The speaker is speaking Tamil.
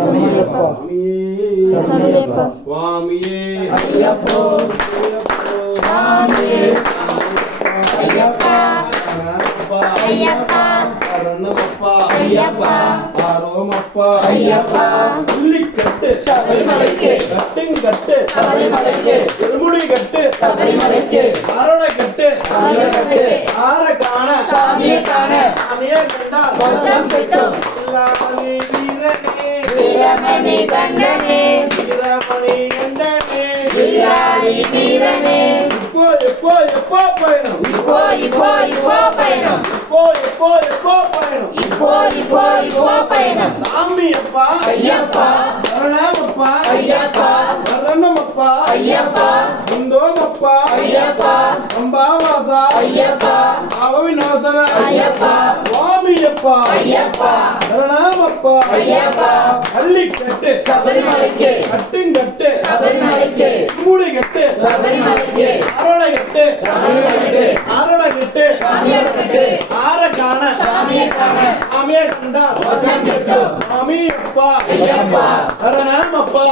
சரணமையப்பா சரணமையப்பா சுவாமியே ஐயப்போ சாமியே ஐயப்பா ஐயப்பா சரணமப்பா ஐயப்பா ஆரோமப்பா ஐயப்பா புள்ளிக்கட்டு சபரிமலைக்கு கட்டுங்கட்டு சபரிமலைக்கு திருமுடி கட்டு சபரிமலைக்கு அரணை கட்டு சபரிமலைக்கு ஆர காண சாமியை காண சாமியே கண்டார் மொத்தம் கிட்டும் இல்லாமணி வீரனே வீரமணி கண்டனே வீரமணி கண்டனே வில்லாரி வீரனே எப்போ எப்போ எப்போ பயணம் இப்போ இப்போ இப்போ பயணம் எப்போ எப்போ எப்போ பயணம் இப்போ பயணம் சாமி அப்பா ஐயப்பா சரணமப்பா ஐயப்பா சரணமப்பா ஐயப்பா இந்தோமப்பா ஐயப்பா அம்பாவாசா ஐயப்பா அவவிநாசன ஐயப்பா சுவாமியப்பா ஐயப்பா சரணமப்பா ஐயப்பா பள்ளிக்கட்டு சபரிமலைக்கு கட்டுங்கட்டு சபரிமலைக்கு மூடி கட்டு சபரிமலைக்கு அரணை கட்டு சபரிமலைக்கு அரணை கட்டு சாமியை கட்டு ஆர காண சாமியை காண சாமியே கண்டார் மொத்தம் கிட்டும் சாமி அப்பா ஐயப்பா சரணமப்பா